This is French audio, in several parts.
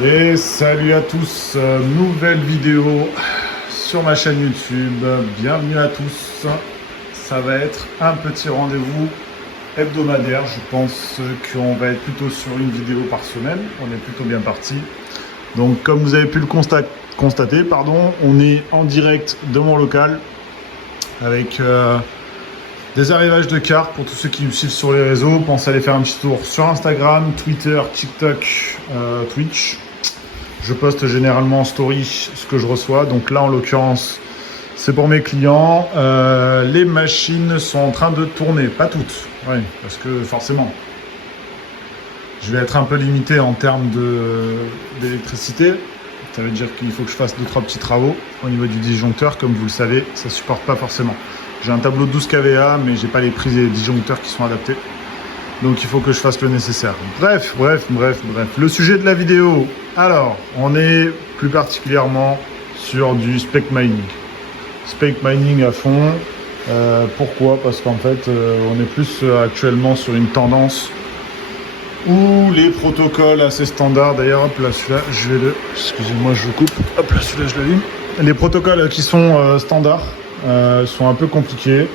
Et salut à tous, nouvelle vidéo sur ma chaîne YouTube. Bienvenue à tous. Ça va être un petit rendez-vous hebdomadaire. Je pense qu'on va être plutôt sur une vidéo par semaine. On est plutôt bien parti. Donc comme vous avez pu le constater, on est en direct de mon local avec des arrivages de cartes. Pour tous ceux qui me suivent sur les réseaux, pensez à aller faire un petit tour sur Instagram, Twitter, TikTok, Twitch. Je poste généralement en story ce que je reçois. Donc là, en l'occurrence, c'est pour mes clients. Les machines sont en train de tourner. Pas toutes, oui, parce que forcément, je vais être un peu limité en termes d'électricité. Ça veut dire qu'il faut que je fasse 2-3 petits travaux au niveau du disjoncteur. Comme vous le savez, ça ne supporte pas forcément. J'ai un tableau de 12 kVA, mais j'ai pas les prises et les disjoncteurs qui sont adaptés. Donc il faut que je fasse le nécessaire. Bref. Le sujet de la vidéo. Alors, on est plus particulièrement sur du spec mining. Spec mining à fond. Pourquoi ? Parce qu'en fait, on est plus actuellement sur une tendance où les protocoles assez standards, d'ailleurs, hop là, celui-là, je vais le... Excusez-moi, je coupe. Hop là, celui-là, je l'allume. Les protocoles qui sont standards sont un peu compliqués.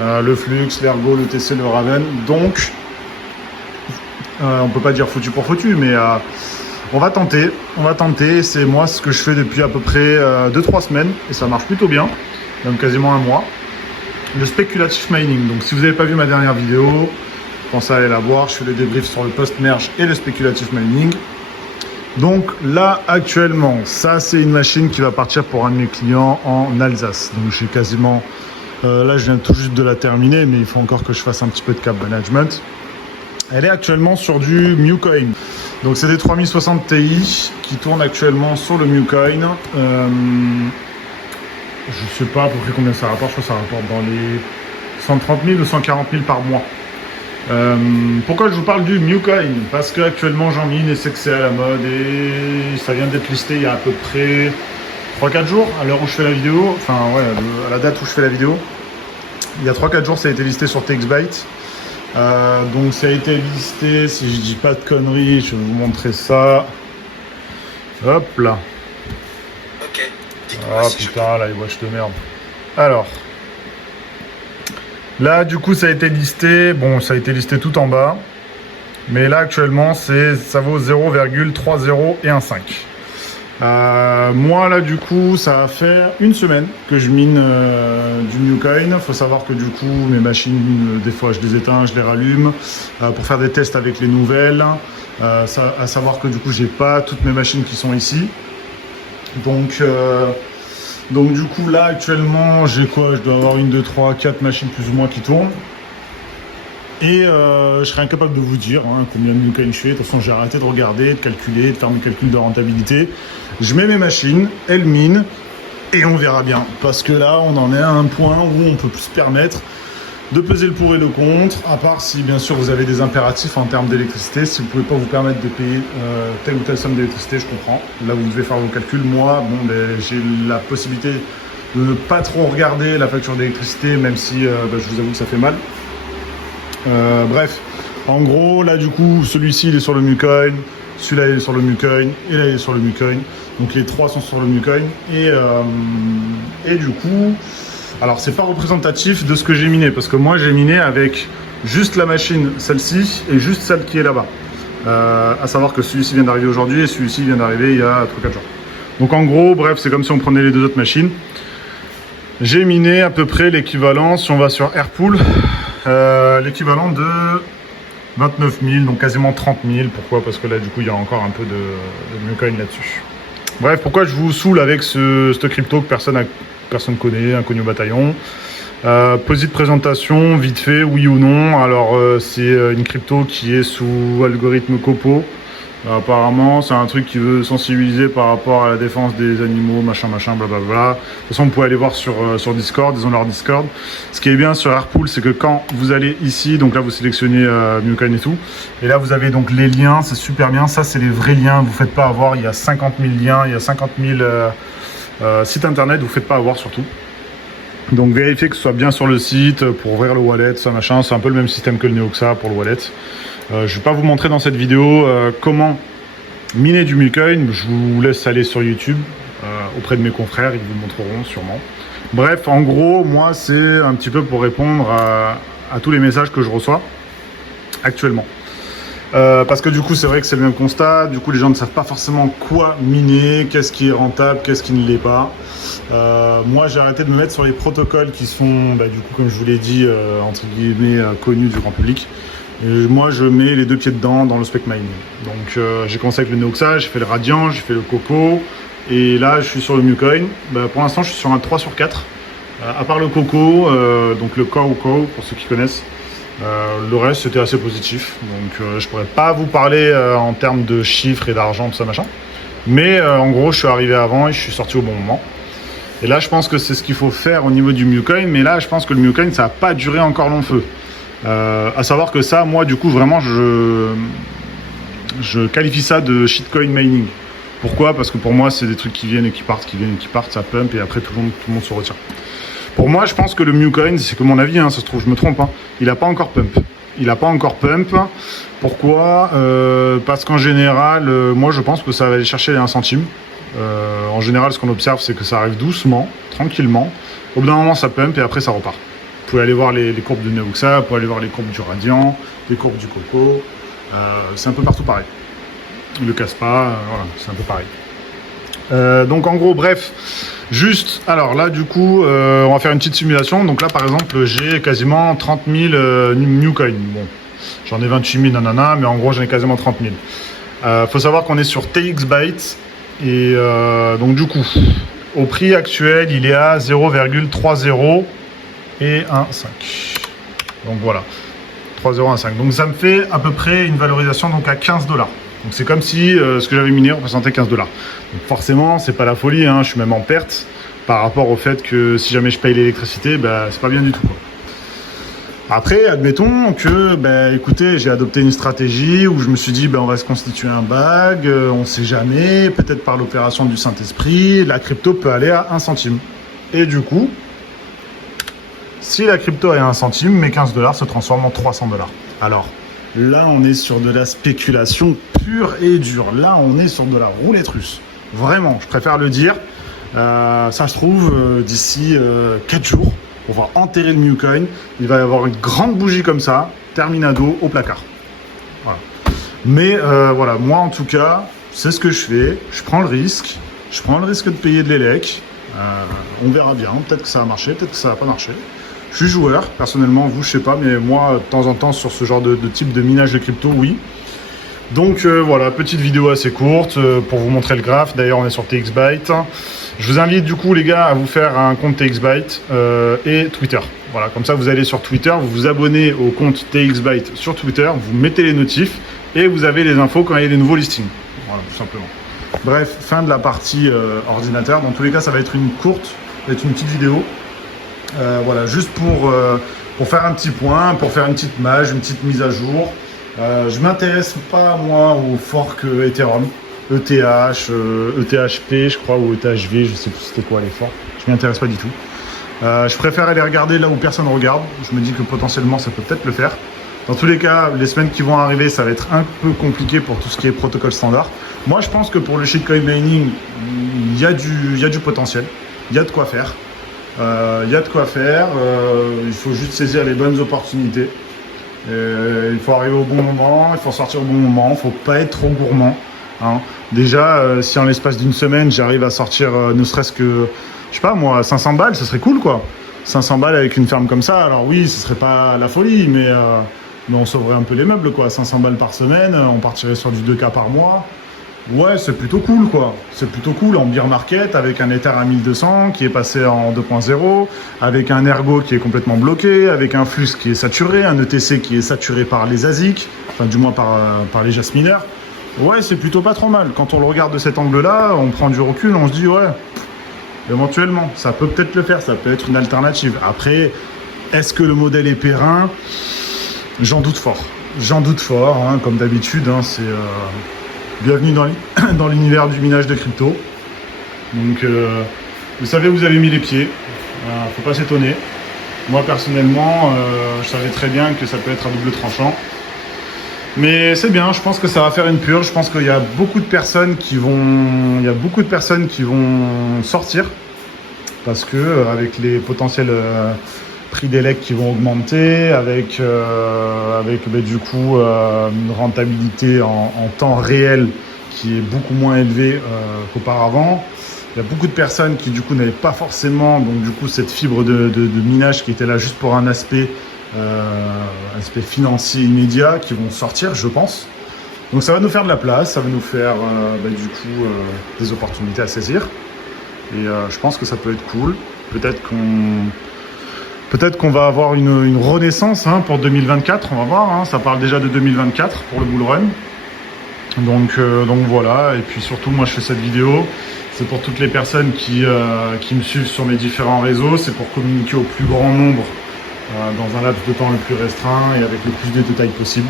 Le Flux, l'Ergo, le TC, le Raven. Donc, on peut pas dire foutu pour foutu, mais on va tenter. C'est moi ce que je fais depuis à peu près 2-3 semaines, et ça marche plutôt bien, même quasiment un mois. Le speculative mining. Donc si vous n'avez pas vu ma dernière vidéo, pensez à aller la voir. Je fais des débriefs sur le post-merge et le speculative mining. Donc là, actuellement, ça c'est une machine qui va partir pour un de mes clients en Alsace. Donc j'ai quasiment... là, je viens tout juste de la terminer, mais il faut encore que je fasse un petit peu de cap management. Elle est actuellement sur du MuCoin. Donc c'est des 3060 Ti qui tournent actuellement sur le MuCoin. Je sais pas à peu près combien ça rapporte. Je crois que ça rapporte dans les 130 000 ou 140 000 par mois. Pourquoi je vous parle du MuCoin ? Parce qu'actuellement j'en mine et c'est que c'est à la mode et ça vient d'être listé il y a à peu près 3-4 jours à l'heure où je fais la vidéo. Enfin ouais, à la date où je fais la vidéo. Il y a 3-4 jours ça a été listé sur TXByte. Donc ça a été listé, si je dis pas de conneries, je vais vous montrer ça. Hop là. Ok. Ah putain, là, les watch de merde. Alors. Là, du coup, ça a été listé. Bon, ça a été listé tout en bas. Mais là, actuellement, ça vaut 0,3015. Moi, là, du coup, ça va faire une semaine que je mine du MuCoin. Il faut savoir que, du coup, mes machines, des fois, je les éteins, je les rallume pour faire des tests avec les nouvelles. À savoir que, du coup, j'ai pas toutes mes machines qui sont ici. Donc, du coup, là, actuellement, j'ai quoi ? Je dois avoir 1, 2, 3, 4 machines plus ou moins qui tournent. Et je serais incapable de vous dire combien de MuCoin je fais. De toute façon, j'ai arrêté de regarder, de calculer, de faire mes calculs de rentabilité. Je mets mes machines, elles minent, et on verra bien. Parce que là, on en est à un point où on peut plus se permettre de peser le pour et le contre. À part si, bien sûr, vous avez des impératifs en termes d'électricité. Si vous ne pouvez pas vous permettre de payer telle ou telle somme d'électricité, je comprends. Là, vous devez faire vos calculs. Moi, j'ai la possibilité de ne pas trop regarder la facture d'électricité, même si je vous avoue que ça fait mal. Bref, en gros, là du coup, celui-ci il est sur le MuCoin, celui-là il est sur le MuCoin, et là il est sur le MuCoin. Donc les trois sont sur le MuCoin. Et du coup, alors c'est pas représentatif de ce que j'ai miné, parce que moi j'ai miné avec juste la machine, celle-ci, et juste celle qui est là-bas. À savoir que celui-ci vient d'arriver aujourd'hui, et celui-ci vient d'arriver il y a 3-4 jours. Donc en gros, bref, c'est comme si on prenait les deux autres machines. J'ai miné à peu près l'équivalent, si on va sur Airpool, l'équivalent de 29 000, donc quasiment 30 000. Pourquoi ? Parce que là, du coup, il y a encore un peu de MuCoin là-dessus. Bref, pourquoi je vous saoule avec ce crypto que personne connaît, inconnu au bataillon. Petite présentation, vite fait, oui ou non. Alors, c'est une crypto qui est sous algorithme Copo. Apparemment, c'est un truc qui veut sensibiliser par rapport à la défense des animaux, machin, blablabla. De toute façon, vous pouvez aller voir sur Discord, ils ont leur Discord. Ce qui est bien sur Airpool, c'est que quand vous allez ici, donc là, vous sélectionnez MuCoin et tout, et là, vous avez donc les liens, c'est super bien. Ça, c'est les vrais liens, vous ne faites pas avoir. Il y a 50 000 liens, il y a 50 000 sites internet, vous ne faites pas avoir surtout. Donc, vérifiez que ce soit bien sur le site pour ouvrir le wallet, ça, machin. C'est un peu le même système que le Neoxa pour le wallet. Je ne vais pas vous montrer dans cette vidéo comment miner du Mucoin, je vous laisse aller sur YouTube auprès de mes confrères, ils vous le montreront sûrement. Bref, en gros, moi, c'est un petit peu pour répondre à tous les messages que je reçois actuellement. Parce que du coup, c'est vrai que c'est le même constat. Du coup, les gens ne savent pas forcément quoi miner, qu'est-ce qui est rentable, qu'est-ce qui ne l'est pas. Moi, j'ai arrêté de me mettre sur les protocoles qui sont, du coup, comme je vous l'ai dit, entre guillemets, connus du grand public. Et moi, je mets les deux pieds dedans dans le spec mining. Donc, j'ai commencé avec le Neoxa, j'ai fait le Radiant, j'ai fait le Coco. Et là, je suis sur le Mucoin. Pour l'instant, je suis sur un 3 sur 4. À part le Coco, donc le Coco, pour ceux qui connaissent. Le reste, c'était assez positif. Donc, je pourrais pas vous parler en termes de chiffres et d'argent, tout ça, machin. Mais en gros, je suis arrivé avant et je suis sorti au bon moment. Et là, je pense que c'est ce qu'il faut faire au niveau du Mucoin. Mais là, je pense que le Mucoin, ça n'a pas duré encore long feu. À savoir que ça, moi, du coup, vraiment, je qualifie ça de shitcoin mining. Pourquoi ? Parce que pour moi, c'est des trucs qui viennent et qui partent, ça pump et après tout le monde se retire. Pour moi, je pense que le Mucoin, c'est que mon avis, ça se trouve, je me trompe, il n'a pas encore pump. Pourquoi ? Parce qu'en général, moi, je pense que ça va aller chercher les 1 centime. En général, ce qu'on observe, c'est que ça arrive doucement, tranquillement. Au bout d'un moment, ça pump et après, ça repart. Vous pouvez aller voir les courbes du Neoxa, vous pouvez aller voir les courbes du Radiant, les courbes du Coco. C'est un peu partout pareil. Le Caspa, voilà, c'est un peu pareil. Donc en gros, bref, juste, alors là du coup, on va faire une petite simulation. Donc là par exemple, j'ai quasiment 30 000 Mucoin. Bon, j'en ai 28 000 nanana, mais en gros j'en ai quasiment 30 000. Faut savoir qu'on est sur TX Byte et donc du coup, au prix actuel, il est à 0,30 et 1,5. Donc voilà, 3,015. Donc ça me fait à peu près une valorisation donc à 15 $. Donc c'est comme si ce que j'avais miné représentait 15 $. Donc forcément, c'est pas la folie, je suis même en perte par rapport au fait que si jamais je paye l'électricité, c'est pas bien du tout, quoi. Après, admettons que, écoutez, j'ai adopté une stratégie où je me suis dit, on va se constituer un bag, on sait jamais, peut-être par l'opération du Saint-Esprit, la crypto peut aller à 1 centime. Et du coup, si la crypto est à 1 centime, mes 15 $ se transforment en 300 $. Alors, là, on est sur de la spéculation pure et dure. Là, on est sur de la roulette russe. Vraiment, je préfère le dire. Ça se trouve, d'ici 4 jours, on va enterrer le Mucoin. Il va y avoir une grande bougie comme ça, terminado, au placard. Voilà. Mais voilà, moi en tout cas, c'est ce que je fais. Je prends le risque. Je prends le risque de payer de l'élec. On verra bien. Peut-être que ça va marcher, peut-être que ça va pas marcher. Je suis joueur, personnellement, vous, je sais pas, mais moi, de temps en temps, sur ce genre de type de minage de crypto, oui. Donc voilà, petite vidéo assez courte pour vous montrer le graphe. D'ailleurs, on est sur TX Byte. Je vous invite du coup, les gars, à vous faire un compte TX Byte et Twitter. Voilà, comme ça, vous allez sur Twitter, vous vous abonnez au compte TX Byte sur Twitter, vous mettez les notifs et vous avez les infos quand il y a des nouveaux listings. Voilà, tout simplement. Bref, fin de la partie ordinateur. Dans tous les cas, ça va être une courte, ça va être une petite vidéo. Voilà, juste pour faire un petit point, pour faire une petite mage, une petite mise à jour. Je m'intéresse pas, moi, au fork Ethereum, ETH, ETHP, je crois, ou ETHV, je sais plus c'était quoi les forks. Je m'y intéresse pas du tout. Je préfère aller regarder là où personne regarde. Je me dis que potentiellement, ça peut peut-être le faire. Dans tous les cas, les semaines qui vont arriver, ça va être un peu compliqué pour tout ce qui est protocole standard. Moi, je pense que pour le shitcoin mining, il y a du potentiel. Il y a de quoi faire. Il faut juste saisir les bonnes opportunités. Il faut arriver au bon moment, il faut sortir au bon moment, il ne faut pas être trop gourmand. Déjà, si en l'espace d'une semaine, j'arrive à sortir ne serait-ce que, je sais pas moi, 500 balles, ce serait cool quoi. 500 balles avec une ferme comme ça, alors oui, ce serait pas la folie, mais on sauverait un peu les meubles quoi. 500 balles par semaine, on partirait sur du 2K par mois. Ouais, c'est plutôt cool quoi. C'est plutôt cool en bear market avec un Ether à 1200 qui est passé en 2.0, avec un Ergo qui est complètement bloqué, avec un Flux qui est saturé, un ETC qui est saturé par les ASIC, enfin du moins par les jasmineurs. Ouais, c'est plutôt pas trop mal. Quand on le regarde de cet angle-là, on prend du recul, on se dit ouais, éventuellement, ça peut peut-être le faire, ça peut être une alternative. Après, est-ce que le modèle est périn ? J'en doute fort. Comme d'habitude, c'est... Bienvenue dans l'univers du minage de crypto. Donc, vous savez où vous avez mis les pieds. Faut pas s'étonner. Moi, personnellement, je savais très bien que ça peut être à double tranchant. Mais c'est bien, je pense que ça va faire une purge. Je pense qu'il y a beaucoup de personnes qui vont, sortir parce que avec les potentiels prix d'élec qui vont augmenter, avec du coup une rentabilité en temps réel qui est beaucoup moins élevée qu'auparavant. Il y a beaucoup de personnes qui du coup n'avaient pas forcément donc du coup cette fibre de minage qui était là juste pour un aspect financier immédiat qui vont sortir, je pense. Donc ça va nous faire de la place, ça va nous faire du coup des opportunités à saisir. Et je pense que ça peut être cool. Peut-être qu'on va avoir une renaissance pour 2024, on va voir. Ça parle déjà de 2024 pour le bull run. Donc voilà, et puis surtout moi je fais cette vidéo, c'est pour toutes les personnes qui me suivent sur mes différents réseaux, c'est pour communiquer au plus grand nombre dans un laps de temps le plus restreint et avec le plus de détails possible.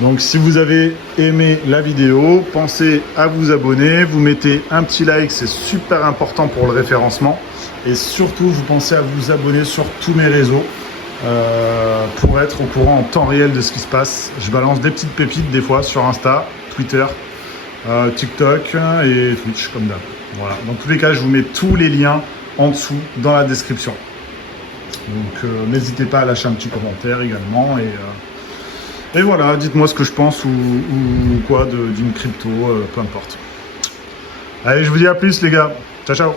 Donc si vous avez aimé la vidéo, pensez à vous abonner, vous mettez un petit like, c'est super important pour le référencement. Et surtout, vous pensez à vous abonner sur tous mes réseaux pour être au courant en temps réel de ce qui se passe. Je balance des petites pépites des fois sur Insta, Twitter, TikTok et Twitch comme d'hab. Voilà. Dans tous les cas, je vous mets tous les liens en dessous dans la description. Donc n'hésitez pas à lâcher un petit commentaire également et voilà, dites-moi ce que je pense ou quoi d'une crypto, peu importe. Allez, je vous dis à plus les gars. Ciao ciao.